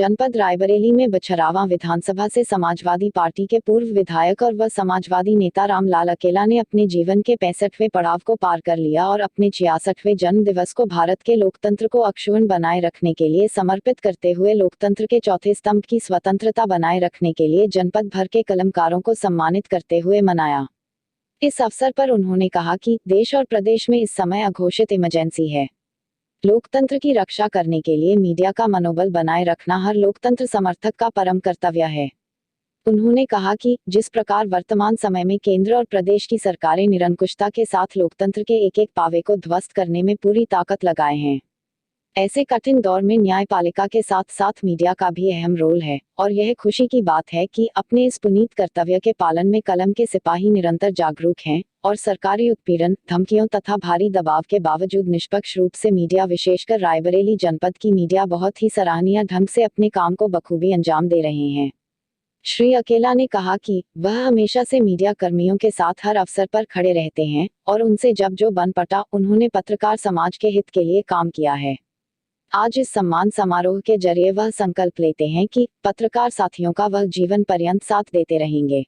जनपद रायबरेली में बछरावा विधानसभा से समाजवादी पार्टी के पूर्व विधायक और समाजवादी नेता रामलाल अकेला ने अपने जीवन के 65वें पड़ाव को पार कर लिया और अपने 66वें जन्म दिवस को भारत के लोकतंत्र को अक्षुण्ण बनाए रखने के लिए समर्पित करते हुए लोकतंत्र के चौथे स्तंभ की स्वतंत्रता बनाए रखने के लिए जनपद भर के कलमकारों को सम्मानित करते हुए मनाया। इस अवसर पर उन्होंने कहा कि देश और प्रदेश में इस समय अघोषित इमरजेंसी है। लोकतंत्र की रक्षा करने के लिए मीडिया का मनोबल बनाए रखना हर लोकतंत्र समर्थक का परम कर्तव्य है। उन्होंने कहा कि जिस प्रकार वर्तमान समय में केंद्र और प्रदेश की सरकारें निरंकुशता के साथ लोकतंत्र के एक एक पावे को ध्वस्त करने में पूरी ताकत लगाए हैं, ऐसे कठिन दौर में न्यायपालिका के साथ साथ मीडिया का भी अहम रोल है और यह खुशी की बात है कि अपने इस पुनीत कर्तव्य के पालन में कलम के सिपाही निरंतर जागरूक हैं और सरकारी उत्पीड़न, धमकियों तथा भारी दबाव के बावजूद निष्पक्ष रूप से मीडिया, विशेषकर रायबरेली जनपद की मीडिया बहुत ही सराहनीय ढंग से अपने काम को बखूबी अंजाम दे रहे हैं। श्री अकेला ने कहा कि वह हमेशा से मीडिया कर्मियों के साथ हर अवसर पर खड़े रहते हैं और उनसे जब जो बन पड़ा उन्होंने पत्रकार समाज के हित के लिए काम किया है। आज इस सम्मान समारोह के जरिए वह संकल्प लेते हैं कि पत्रकार साथियों का वह जीवन पर्यंत साथ देते रहेंगे,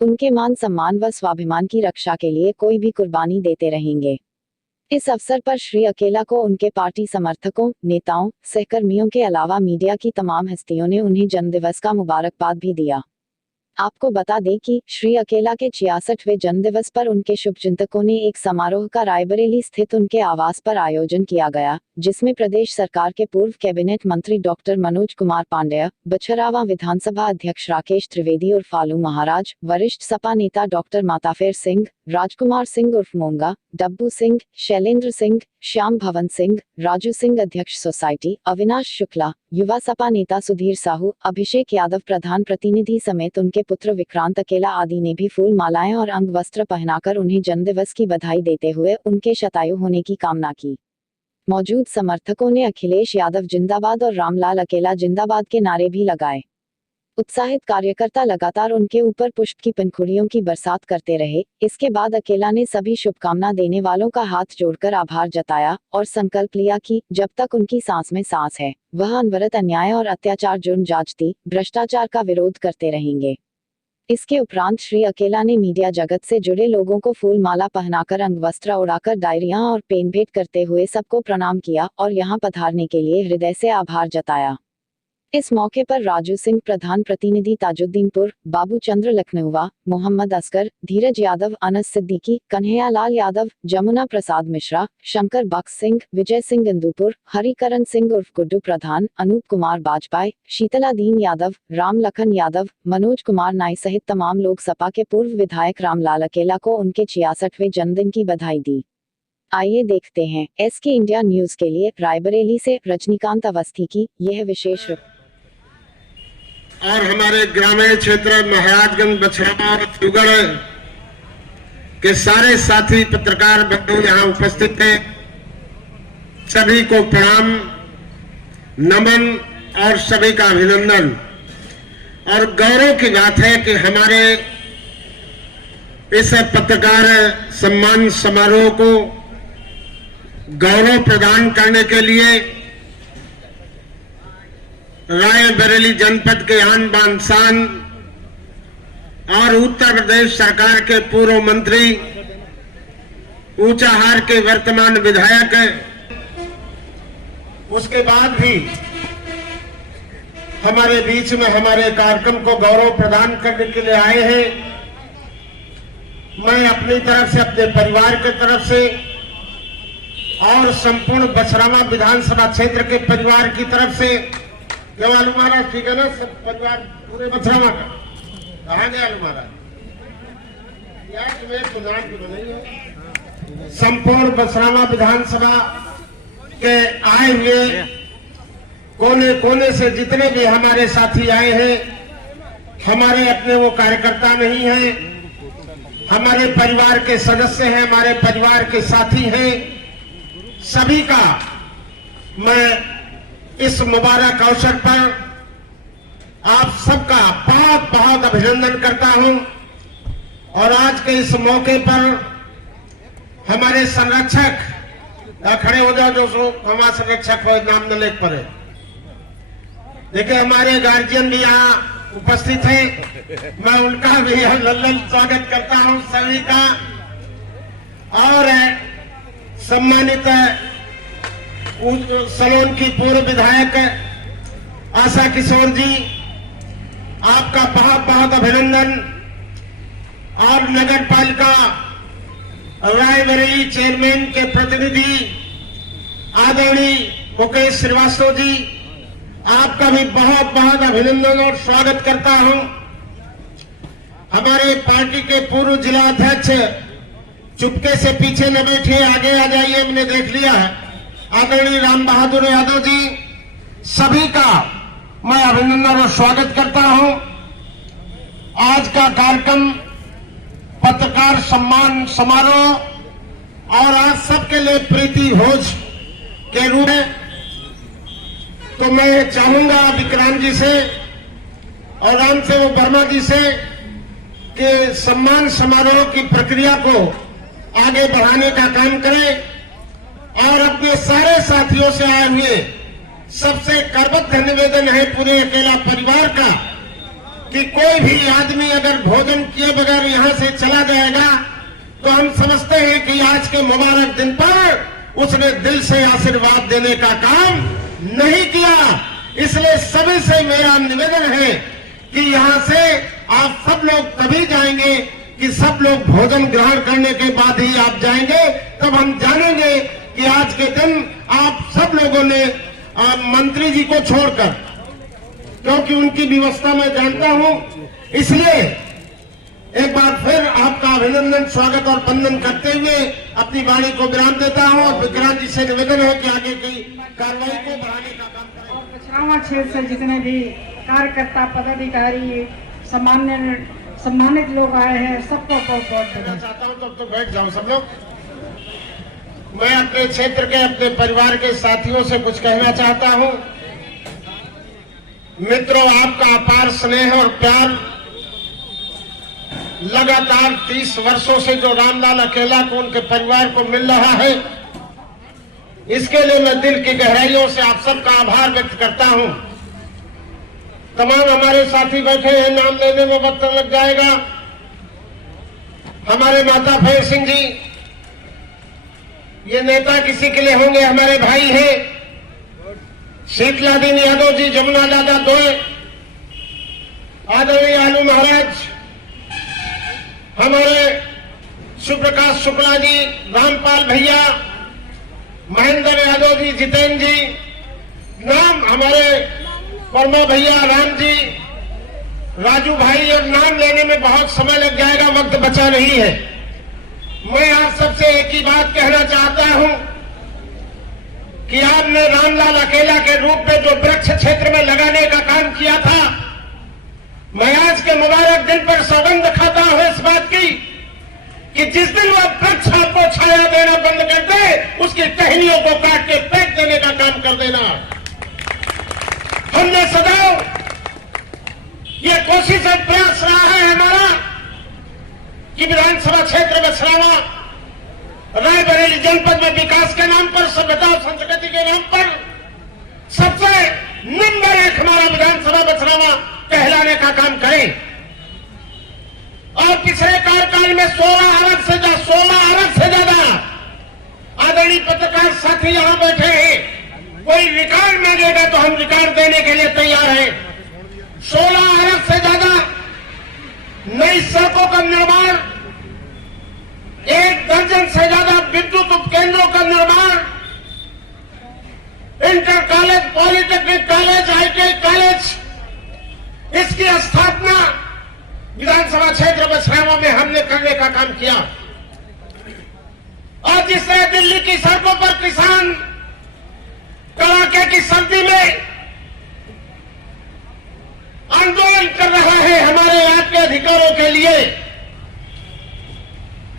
उनके मान सम्मान व स्वाभिमान की रक्षा के लिए कोई भी कुर्बानी देते रहेंगे। इस अवसर पर श्री अकेला को उनके पार्टी समर्थकों, नेताओं, सहकर्मियों के अलावा मीडिया की तमाम हस्तियों ने उन्हें जन्मदिवस का मुबारकबाद भी दिया। आपको बता दें कि श्री अकेला के 66वें जन्मदिवस पर उनके शुभचिंतकों ने एक समारोह का रायबरेली स्थित उनके आवास पर आयोजन किया गया, जिसमें प्रदेश सरकार के पूर्व कैबिनेट मंत्री डॉक्टर मनोज कुमार पांडेय, बछरावा विधानसभा अध्यक्ष राकेश त्रिवेदी उर्फ आलू महाराज, वरिष्ठ सपा नेता डॉक्टर माताफेर सिंह, राजकुमार सिंह उर्फ मोंगा, डब्बू सिंह, शैलेंद्र सिंह, श्याम भवन सिंह, राजू सिंह अध्यक्ष सोसाइटी, अविनाश शुक्ला, युवा सपा नेता सुधीर साहू, अभिषेक यादव प्रधान प्रतिनिधि समेत उनके पुत्र विक्रांत अकेला आदि ने भी फूल मालाएं और अंग वस्त्र पहनाकर उन्हें जन्मदिवस की बधाई देते हुए उनके शतायु होने की कामना की। मौजूद समर्थकों ने अखिलेश यादव जिंदाबाद और रामलाल अकेला जिंदाबाद के नारे भी लगाए। उत्साहित कार्यकर्ता लगातार उनके ऊपर पुष्प की पंखुड़ियों की बरसात करते रहे। इसके बाद अकेला ने सभी शुभकामना देने वालों का हाथ जोड़कर आभार जताया और संकल्प लिया कि जब तक उनकी सांस में सांस है वह अनवरत अन्याय और अत्याचार, जुर्म, जाति, भ्रष्टाचार का विरोध करते रहेंगे। इसके उपरांत श्री अकेला ने मीडिया जगत से जुड़े लोगों को फूल माला पहनाकर, अंग वस्त्र उड़ाकर, डायरियां और पेन भेंट करते हुए सबको प्रणाम किया और यहां पधारने के लिए हृदय से आभार जताया। इस मौके पर राजू सिंह प्रधान प्रतिनिधि ताजुद्दीनपुर, बाबू चंद्र लखनऊवा, मोहम्मद असगर, धीरज यादव, अनस सिद्दीकी, कन्हैया लाल यादव, जमुना प्रसाद मिश्रा, शंकर बख्श सिंह, विजय सिंह इंदुपुर, हरिकरण सिंह उर्फ गुड्डू प्रधान, अनूप कुमार बाजपाई, शीतलादीन यादव, राम लखन यादव, मनोज कुमार नाई सहित तमाम लोग सपा के पूर्व विधायक रामलाल अकेला को उनके 66वें जन्मदिन की बधाई दी। आइए देखते हैं SK इंडिया न्यूज के लिए रायबरेली से रजनीकांत अवस्थी की यह विशेष और हमारे ग्रामीण क्षेत्र महाराजगंज, बछरावा और देवगढ़ के सारे साथी पत्रकार बंधु यहाँ उपस्थित हैं। सभी को प्रणाम, नमन और सभी का अभिनंदन। और गौरव की बात है कि हमारे इस पत्रकार सम्मान समारोह को गौरव प्रदान करने के लिए रायबरेली जनपद के आन बान शान और उत्तर प्रदेश सरकार के पूर्व मंत्री, ऊंचाहार के वर्तमान विधायक, उसके बाद भी हमारे बीच में हमारे कार्यक्रम को गौरव प्रदान करने के लिए आए हैं। मैं अपनी तरफ से, अपने परिवार की तरफ से और संपूर्ण बछरावा विधानसभा क्षेत्र के परिवार की तरफ से, क्या आलू महाराज ठीक है ना, सब परिवार पूरे बछरावा का कहा गया आलू महाराज, संपूर्ण बछरावा विधानसभा के आए हुए कोने कोने से जितने भी हमारे साथी आए हैं, हमारे अपने वो कार्यकर्ता नहीं हैं, हमारे परिवार के सदस्य हैं, हमारे परिवार के साथी हैं, सभी का मैं इस मुबारक अवसर पर आप सबका बहुत बहुत अभिनंदन करता हूं। और आज के इस मौके पर हमारे संरक्षक खड़े हो जाओ, जो हमारा संरक्षक हो, नाम न लेख पड़े, देखिए हमारे गार्जियन भी यहाँ उपस्थित हैं, मैं उनका भी लल्लन स्वागत करता हूं सभी का। और सम्मानित सलोन की पूर्व विधायक आशा किशोर जी, आपका बहुत बहुत अभिनंदन। और नगर पालिका रायबरेली चेयरमैन के प्रतिनिधि आदरणीय मुकेश श्रीवास्तव जी, आपका भी बहुत बहुत अभिनंदन और स्वागत करता हूं। हमारे पार्टी के पूर्व जिला अध्यक्ष चुपके से पीछे न बैठिए, आगे आ जाइए, हमने देख लिया है। आदरणीय राम बहादुर यादव जी, सभी का मैं अभिनंदन और स्वागत करता हूं। आज का कार्यक्रम पत्रकार सम्मान समारोह और आज सबके लिए प्रीति भोज के रूप में, तो मैं चाहूंगा विक्रांत जी से और राम सेवक वर्मा जी से कि सम्मान समारोह की प्रक्रिया को आगे बढ़ाने का काम करें और अपने सारे साथियों से आए हुए सबसे करबद्ध निवेदन है पूरे अकेला परिवार का कि कोई भी आदमी अगर भोजन किए बगैर यहां से चला जाएगा तो हम समझते हैं कि आज के मुबारक दिन पर उसने दिल से आशीर्वाद देने का काम नहीं किया। इसलिए सभी से मेरा निवेदन है कि यहां से आप सब लोग तभी जाएंगे कि सब लोग भोजन ग्रहण करने के बाद ही आप जाएंगे, तब हम जानेंगे कि आज के दिन आप सब लोगों ने मंत्री जी को छोड़कर, क्योंकि उनकी व्यवस्था मैं जानता हूं, इसलिए एक बार फिर आपका अभिनंदन, स्वागत और वंदन करते हुए अपनी वाणी को विराम देता हूं। और विक्रांत जी से निवेदन है कि आगे की कार्रवाई को बढ़ाने का काम करें। और पछरावा क्षेत्र से जितने भी कार्यकर्ता पदाधिकारी सम्मानित लोग आए हैं, सबको बहुत चाहता हूं तो बैठ जाओ सब लोग। मैं अपने क्षेत्र के, अपने परिवार के साथियों से कुछ कहना चाहता हूं। मित्रों, आपका अपार स्नेह और प्यार लगातार 30 वर्षों से जो रामलाल अकेला को, उनके परिवार को मिल रहा है, इसके लिए मैं दिल की गहराइयों से आप सबका आभार व्यक्त करता हूं। तमाम हमारे साथी बैठे हैं, नाम लेने में वक्त लग जाएगा। हमारे माता फैर सिंह जी, ये नेता किसी के लिए होंगे, हमारे भाई हैं। शीतलादीन यादव जी, जमुना दादा दोए, आदरणीय आलू महाराज, हमारे सुप्रकाश शुक्ला जी, रामपाल भैया, महेंद्र यादव जी, जितेंद्र जी, नाम हमारे वर्मा भैया, राम जी, राजू भाई, और नाम लेने में बहुत समय लग जाएगा, वक्त बचा नहीं है। मैं आप सबसे एक ही बात कहना चाहता हूं कि आपने रामलाल अकेला के रूप में जो वृक्ष क्षेत्र में लगाने का काम किया था, मैं आज के मुबारक दिन पर सौगंध खाता हूं इस बात की कि जिस दिन वह वृक्ष आपको छाया देना बंद कर दे, उसकी टहनियों को काट के फेंक देने का काम कर देना। हमने सदैव ये कोशिश और प्रयास रहा है हमारा कि विधानसभा क्षेत्र बछरावा, रायबरेली जनपद में विकास के नाम पर, सभ्यता और संस्कृति के नाम पर सबसे नंबर 1 हमारा विधानसभा बछरावा कहलाने का काम करें। और पिछले कार्यकाल में 16 अरब से ज्यादा आदरणीय पत्रकार साथी यहां बैठे हैं, कोई रिकॉर्ड मांगेगा तो हम रिकॉर्ड देने के लिए तैयार हैं। 16 अरब से ज्यादा नई सड़कों का निर्माण, 1 दर्जन से ज्यादा विद्युत उपकेंद्रों का निर्माण, inter college, polytechnic college, ITI college, इसकी स्थापना विधानसभा क्षेत्र बछरावा में हमने करने का काम किया। और जिस तरह दिल्ली की सड़कों पर किसान कड़ाके की सर्दी में आंदोलन कर रहा है हमारे आपके अधिकारों के लिए,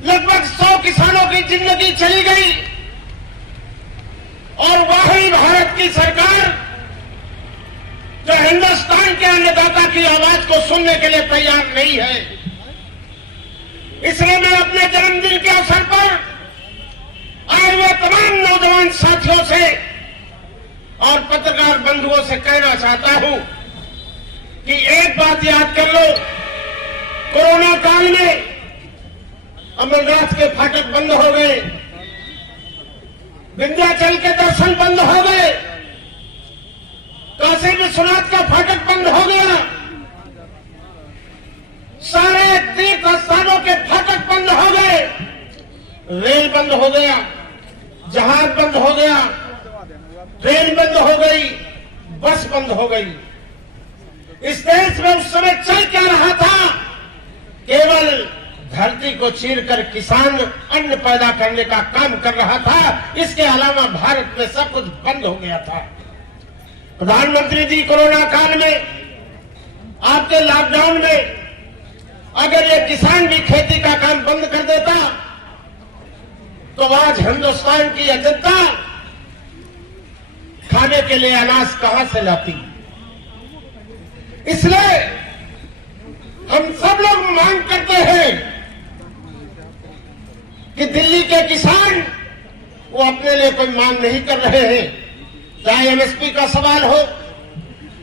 लगभग 100 किसानों की जिंदगी चली गई और वही भारत की सरकार जो हिंदुस्तान के अन्नदाता की आवाज को सुनने के लिए तैयार नहीं है। इसलिए मैं अपने जन्मदिन के अवसर पर आए हुए तमाम नौजवान साथियों से और पत्रकार बंधुओं से कहना चाहता हूं कि एक बात याद कर लो, कोरोना काल में अमरनाथ के फाटक बंद हो गए, विंध्याचल के दर्शन बंद हो गए, काशी विश्वनाथ का फाटक बंद हो गया, सारे तीर्थ स्थानों के फाटक बंद हो गए, रेल बंद हो गया, जहाज बंद हो गया, ट्रेन बंद हो गई, बस बंद हो गई। इस देश में उस समय चल क्या रहा था? केवल धरती को चीरकर किसान अन्न पैदा करने का काम कर रहा था। इसके अलावा भारत में सब कुछ बंद हो गया था। प्रधानमंत्री जी, कोरोना काल में आपके लॉकडाउन में अगर ये किसान भी खेती का काम बंद कर देता तो आज हिंदुस्तान की जनता खाने के लिए अनाज कहां से लाती? इसलिए हम सब लोग मांग करते हैं कि दिल्ली के किसान वो अपने लिए कोई मांग नहीं कर रहे हैं। चाहे एमएसपी का सवाल हो,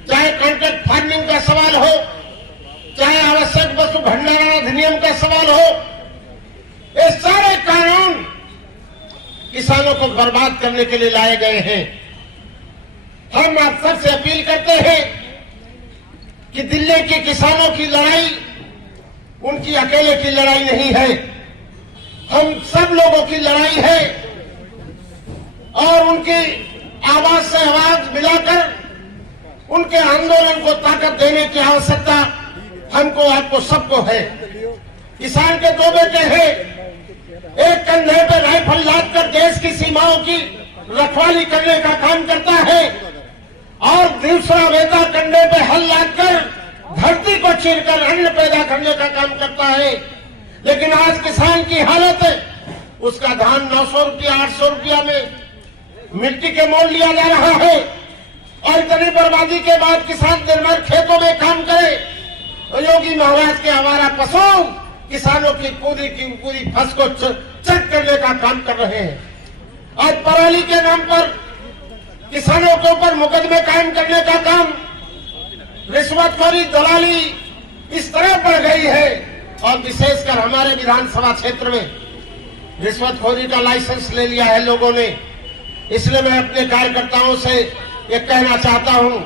चाहे कॉन्ट्रैक्ट फार्मिंग का सवाल हो, चाहे आवश्यक वस्तु भंडारण अधिनियम का सवाल हो, ये सारे कानून किसानों को बर्बाद करने के लिए लाए गए हैं। हम आप सबसे अपील करते हैं कि दिल्ली के किसानों की लड़ाई उनकी अकेले की लड़ाई नहीं है, हम सब लोगों की लड़ाई है और उनकी आवाज से आवाज मिलाकर उनके आंदोलन को ताकत देने की आवश्यकता हमको, आपको सबको है। किसान के दो बेटे हैं, एक कंधे पर राइफल लादकर देश की सीमाओं की रखवाली करने का काम करता है और दूसरा बेटा कंधे पे हल लादकर धरती को चीरकर अन्न पैदा करने का काम करता है। लेकिन आज किसान की हालत है, उसका धान 900 रुपया 800 रुपया में मिट्टी के मोल लिया जा रहा है और इतनी बर्बादी के बाद किसान दिन भर खेतों में काम करे तो योगी महाराज के आवारा पशु किसानों की पूरी फसल को चट करने का काम कर रहे हैं। आज पराली के नाम पर किसानों के ऊपर मुकदमे कायम करने का काम, रिश्वतखोरी, दलाली इस तरह बढ़ गई है और विशेषकर हमारे विधानसभा क्षेत्र में रिश्वतखोरी का लाइसेंस ले लिया है लोगों ने। इसलिए मैं अपने कार्यकर्ताओं से ये कहना चाहता हूं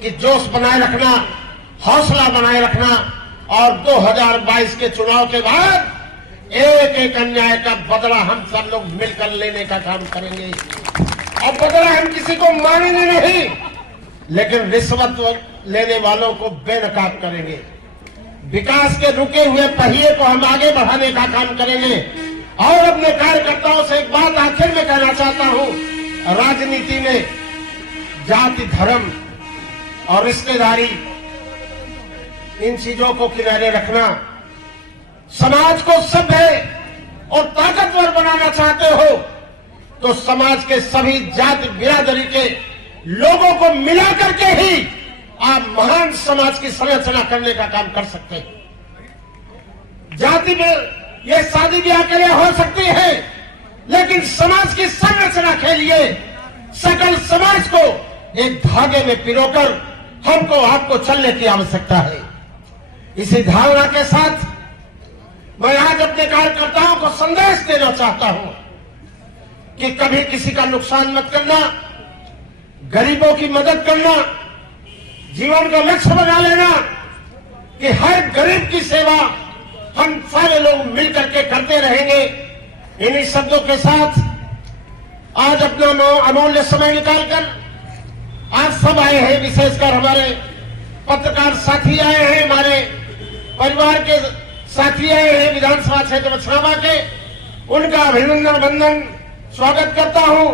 कि जोश बनाए रखना, हौसला बनाए रखना और 2022 के चुनाव के बाद एक एक अन्याय का बदला हम सब लोग मिलकर लेने का काम करेंगे। और बदला हम किसी को मानेंगे नहीं, लेकिन रिश्वत लेने वालों को बेनकाब करेंगे। विकास के रुके हुए पहिए को हम आगे बढ़ाने का काम करेंगे। और अपने कार्यकर्ताओं से एक बात आखिर में कहना चाहता हूं, राजनीति में जाति, धर्म और रिश्तेदारी, इन चीजों को किनारे रखना। समाज को सभ्य और ताकतवर बनाना चाहते हो तो समाज के सभी जाति बिरादरी के लोगों को मिलाकर के ही आप महान समाज की संरचना करने का काम कर सकते हैं। जाति में ये शादी ब्याह के लिए हो सकती है, लेकिन समाज की संरचना के लिए सकल समाज को एक धागे में पिरोकर हमको आपको चलने की आवश्यकता है। इसी धारणा के साथ मैं आज अपने कार्यकर्ताओं को संदेश देना चाहता हूं कि कभी किसी का नुकसान मत करना, गरीबों की मदद करना जीवन का लक्ष्य बना लेना कि हर गरीब की सेवा हम सारे लोग मिलकर के करते रहेंगे। इन्हीं शब्दों के साथ आज अपना अमूल्य समय निकालकर आज सब आए हैं, विशेषकर हमारे पत्रकार साथी आए हैं, हमारे परिवार के साथी आए हैं विधानसभा क्षेत्र बछरावा के, उनका अभिनंदन वंदन स्वागत करता हूं।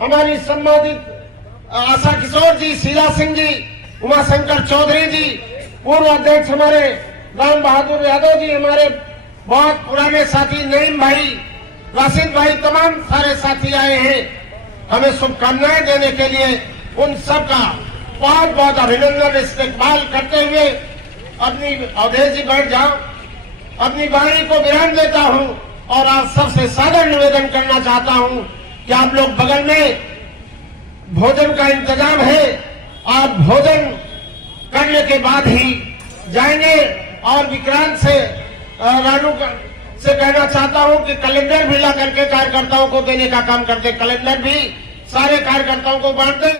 हमारी सम्मानित आशा किशोर जी, शीला सिंह जी, उमाशंकर चौधरी जी, पूर्व अध्यक्ष हमारे राम बहादुर यादव जी, हमारे बहुत पुराने साथी नईम भाई, राशिद भाई, तमाम सारे साथी आए हैं हमें शुभकामनाएं देने के लिए। उन सबका बहुत बहुत अभिनंदन इस्तेकबाल करते हुए अपनी अवधेश जी बैठ जाओ, अपनी वाणी को विराम देता हूं और आप सबसे सादर निवेदन करना चाहता हूं कि आप लोग बगल में भोजन का इंतजाम है और भोजन करने के बाद ही जाएंगे। और विक्रांत से रानू से कहना चाहता हूं कि कैलेंडर भी ला करके कार्यकर्ताओं को देने का काम करते, कैलेंडर भी सारे कार्यकर्ताओं को बांटते।